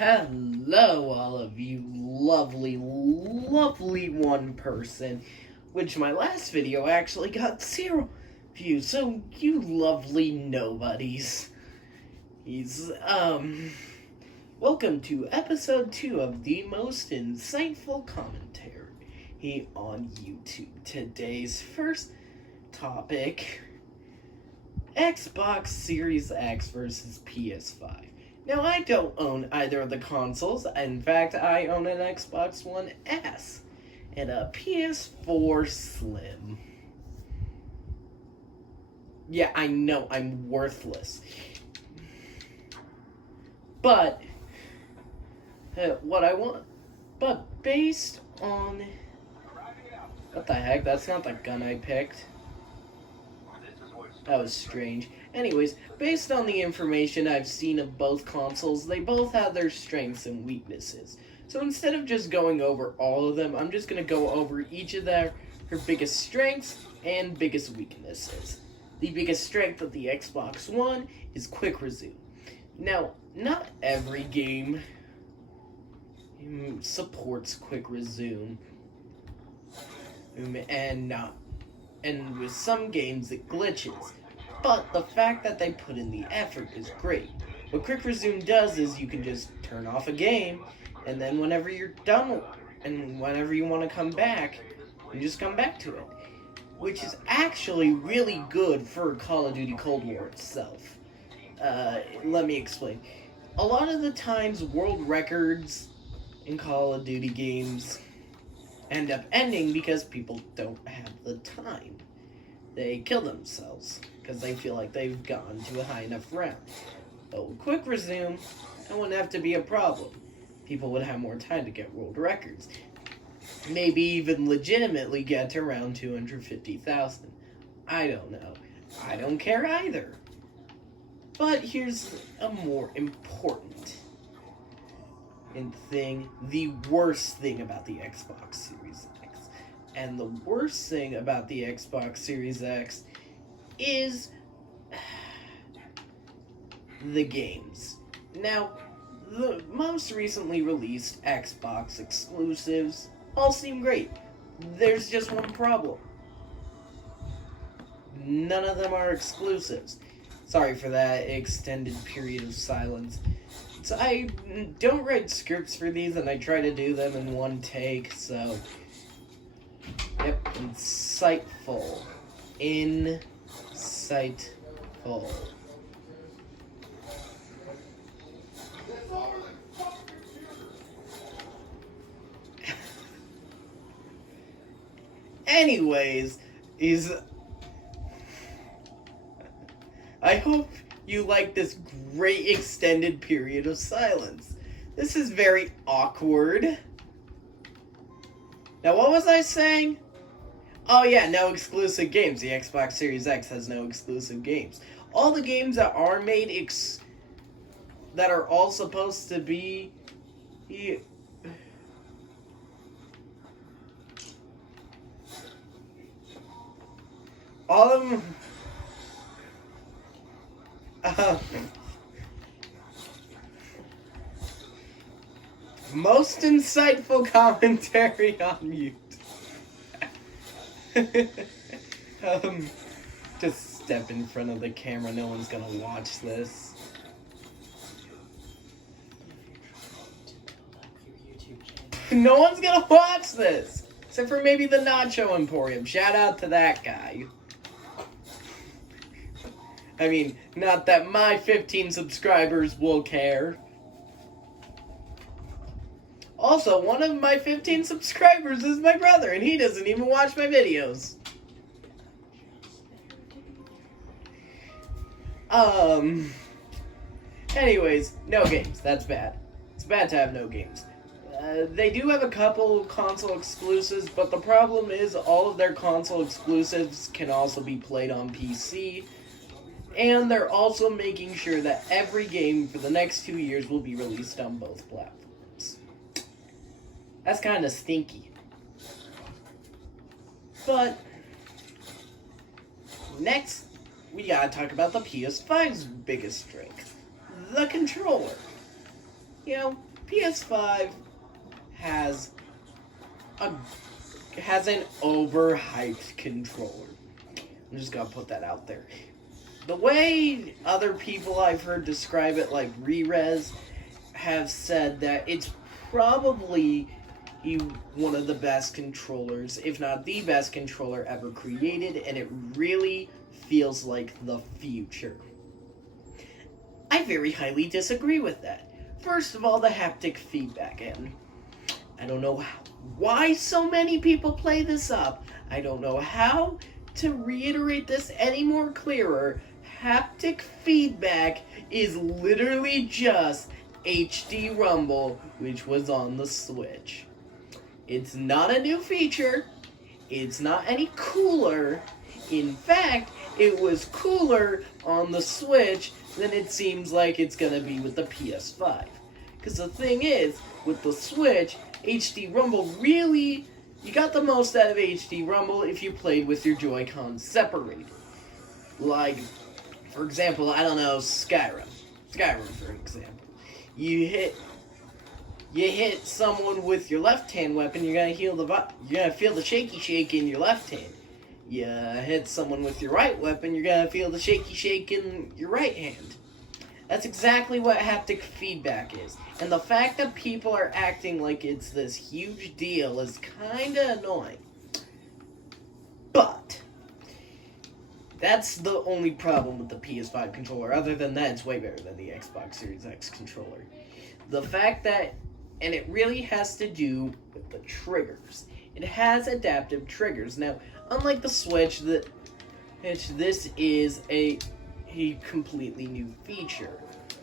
Hello, all of you lovely, lovely one person, which my last video actually got 0 views, so you lovely nobodies. Welcome to episode 2 of the most insightful commentary on YouTube. Today's first topic, Xbox Series X versus PS5. Now, I don't own either of the consoles. In fact, I own an Xbox One S and a ps4 Slim. Yeah, I know, I'm worthless. But, based on... What the heck? That's not the gun I picked. That was strange. Anyways, based on the information I've seen of both consoles, they both have their strengths and weaknesses. So instead of just going over all of them, I'm just going to go over each of her biggest strengths and biggest weaknesses. The biggest strength of the Xbox One is quick resume. Now, not every game supports quick resume, and with some games it glitches. But the fact that they put in the effort is great. What quick resume does is you can just turn off a game, and then whenever you're done and whenever you want to come back, you just come back to it. Which is actually really good for Call of Duty Cold War itself. Let me explain. A lot of the times, world records in Call of Duty games end up ending because people don't have the time. They kill themselves because they feel like they've gone to a high enough round. But with quick resume, that wouldn't have to be a problem. People would have more time to get world records. Maybe even legitimately get to around 250,000. I don't know. I don't care either. But here's a more important thing, the worst thing about the Xbox Series X. And the worst thing about the Xbox Series X is the games. Now, the most recently released Xbox exclusives all seem great. There's just one problem. None of them are exclusives. Sorry for that extended period of silence. So I don't write scripts for these, and I try to do them in one take, so... Yep, insightful. Insightful. Anyways, I hope you like this great extended period of silence. This is very awkward. Now, what was I saying? Oh yeah, no exclusive games. The Xbox Series X has no exclusive games. All the games that are made that are all supposed to be... all of them... most insightful commentary on YouTube. Just step in front of the camera, no one's gonna watch this. No one's gonna watch this! Except for maybe the Nacho Emporium. Shout out to that guy. I mean, not that my 15 subscribers will care. Also, one of my 15 subscribers is my brother, and he doesn't even watch my videos. Anyways, no games. That's bad. It's bad to have no games. They do have a couple console exclusives, but the problem is all of their console exclusives can also be played on PC. And they're also making sure that every game for the next 2 years will be released on both platforms. That's kind of stinky. But, next, we gotta talk about the PS5's biggest strength. The controller. You know, PS5 has an overhyped controller. I'm just gonna put that out there. The way other people I've heard describe it, like Rerez, have said that it's probably one of the best controllers, if not the best controller ever created, and it really feels like the future. I very highly disagree with that. First of all, the haptic feedback, and I don't know why so many people play this up. I don't know how to reiterate this any more clearer. Haptic feedback is literally just HD Rumble, which was on the Switch. It's not a new feature. It's not any cooler. In fact, it was cooler on the Switch than it seems like it's gonna be with the PS5. Because the thing is, with the Switch, HD Rumble really, you got the most out of HD Rumble if you played with your Joy-Cons separated. Like, for example, I don't know, Skyrim. Skyrim, for example. You hit someone with your left-hand weapon, you're gonna feel the shaky shake in your left hand. You hit someone with your right weapon, you're gonna feel the shaky shake in your right hand. That's exactly what haptic feedback is. And the fact that people are acting like it's this huge deal is kinda annoying. But that's the only problem with the PS5 controller. Other than that, it's way better than the Xbox Series X controller. The fact that, and it really has to do with the triggers. It has adaptive triggers. Now, unlike the Switch, this is a completely new feature.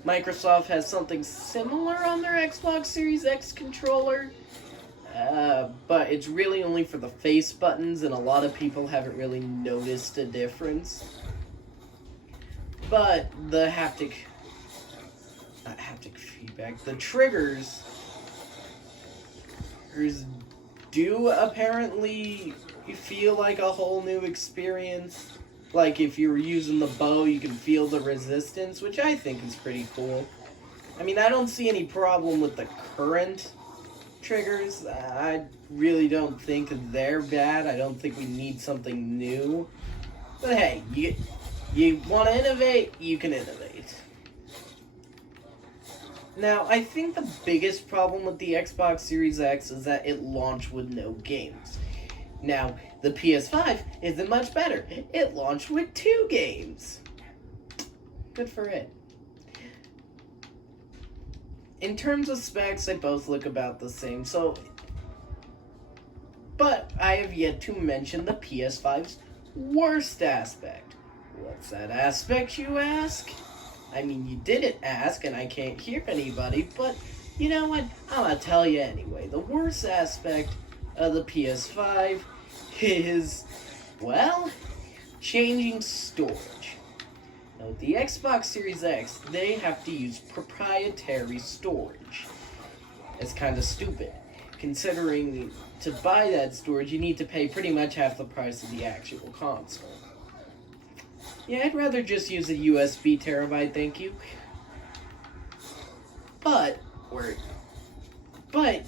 Microsoft has something similar on their Xbox Series X controller, but it's really only for the face buttons, and a lot of people haven't really noticed a difference. But the not haptic feedback, the triggers do apparently feel like a whole new experience. Like, if you were using the bow, you can feel the resistance, which I think is pretty cool. I mean, I don't see any problem with the current triggers. I really don't think they're bad. I don't think we need something new. But hey, you want to innovate, you can innovate. Now, I think the biggest problem with the Xbox Series X is that it launched with no games. Now, the PS5 isn't much better. It launched with 2 games. Good for it. In terms of specs, they both look about the same, but I have yet to mention the PS5's worst aspect. What's that aspect, you ask? I mean, you didn't ask, and I can't hear anybody, but you know what? I'm gonna tell you anyway. The worst aspect of the PS5 is, well, changing storage. Now, with the Xbox Series X, they have to use proprietary storage. It's kind of stupid, considering to buy that storage, you need to pay pretty much half the price of the actual console. Yeah, I'd rather just use a USB terabyte, thank you. But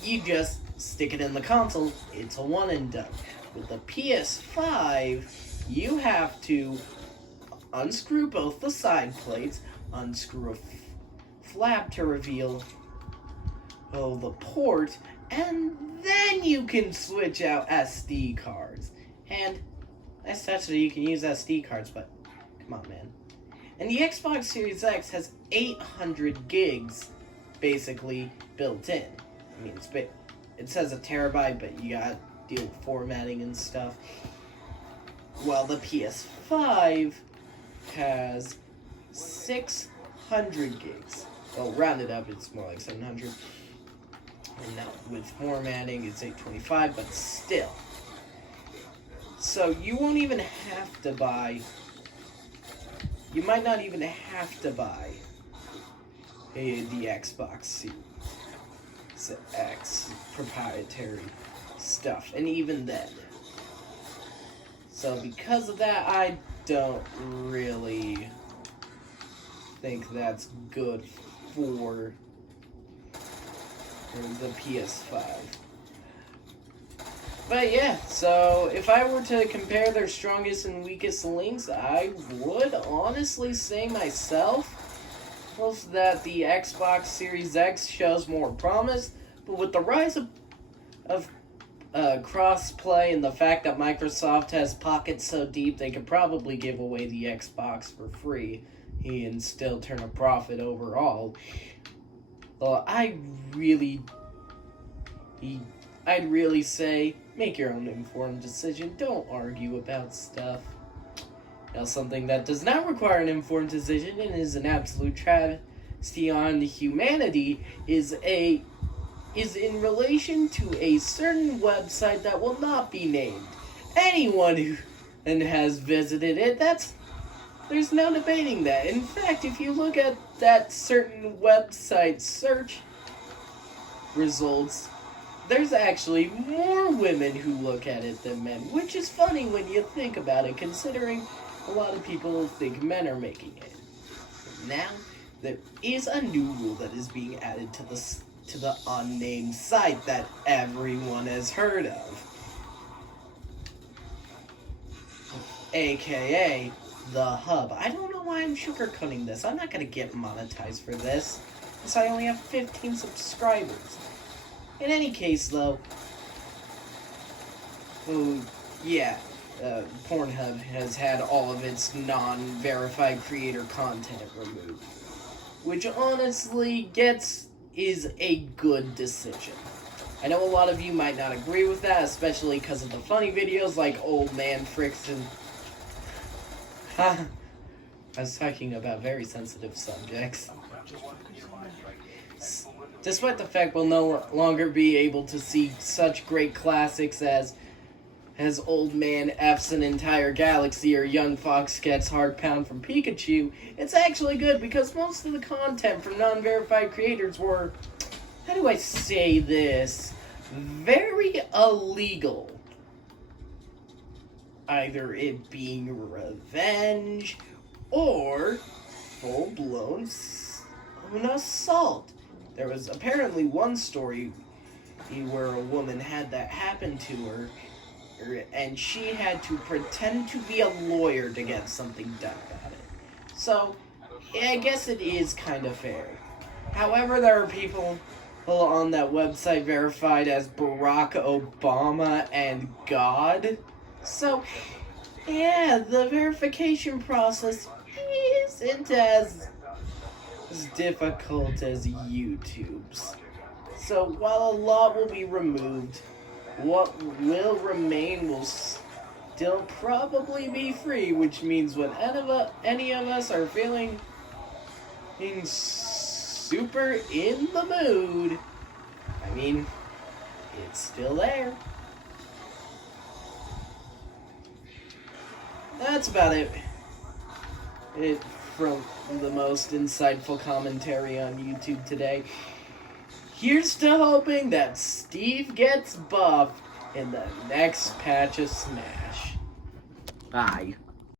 you just stick it in the console, it's a one and done. With the PS5, you have to unscrew both the side plates, unscrew a flap to reveal the port, and then you can switch out SD cards. And nice touch that you can use SD cards, but come on, man. And the Xbox Series X has 800 gigs basically built in. I mean, it says a terabyte, but you gotta deal with formatting and stuff. While the PS5 has 600 gigs. Well, rounded up, it's more like 700. And now with formatting, it's 825, but still. So you won't even have to buy. You might not even have to buy the Xbox Series X proprietary stuff, and even then. So because of that, I don't really think that's good for or the PS5. But yeah, so if I were to compare their strongest and weakest links, I would honestly say myself that the Xbox Series X shows more promise, but with the rise of cross-play and the fact that Microsoft has pockets so deep they could probably give away the Xbox for free and still turn a profit overall, well, I'd really say make your own informed decision. Don't argue about stuff. Now, something that does not require an informed decision and is an absolute travesty on humanity is in relation to a certain website that will not be named. Anyone who has visited it, there's no debating that. In fact, if you look at that certain website search results, there's actually more women who look at it than men, which is funny when you think about it, considering a lot of people think men are making it. Now, there is a new rule that is being added to the unnamed site that everyone has heard of, aka the Hub. I don't know why I'm sugarcoating this. I'm not going to get monetized for this, since I only have 15 subscribers. In any case, though, Pornhub has had all of its non-verified creator content removed, which honestly is a good decision. I know a lot of you might not agree with that, especially because of the funny videos like Old Man Frickson. I was talking about very sensitive subjects. Despite the fact we'll no longer be able to see such great classics as Old Man F's An Entire Galaxy or Young Fox Gets Hard Pound from Pikachu, it's actually good because most of the content from non-verified creators were, how do I say this, very illegal. Either it being revenge or full-blown assault. There was apparently one story where a woman had that happen to her, and she had to pretend to be a lawyer to get something done about it. So, I guess it is kind of fair. However, there are people on that website verified as Barack Obama and God. So, yeah, the verification process isn't as difficult as YouTube's. So while a lot will be removed, what will remain will still probably be free, which means when any of us are feeling super in the mood, I mean, it's still there. That's about it from the most insightful commentary on YouTube today. Here's to hoping that Steve gets buffed in the next patch of Smash. Bye.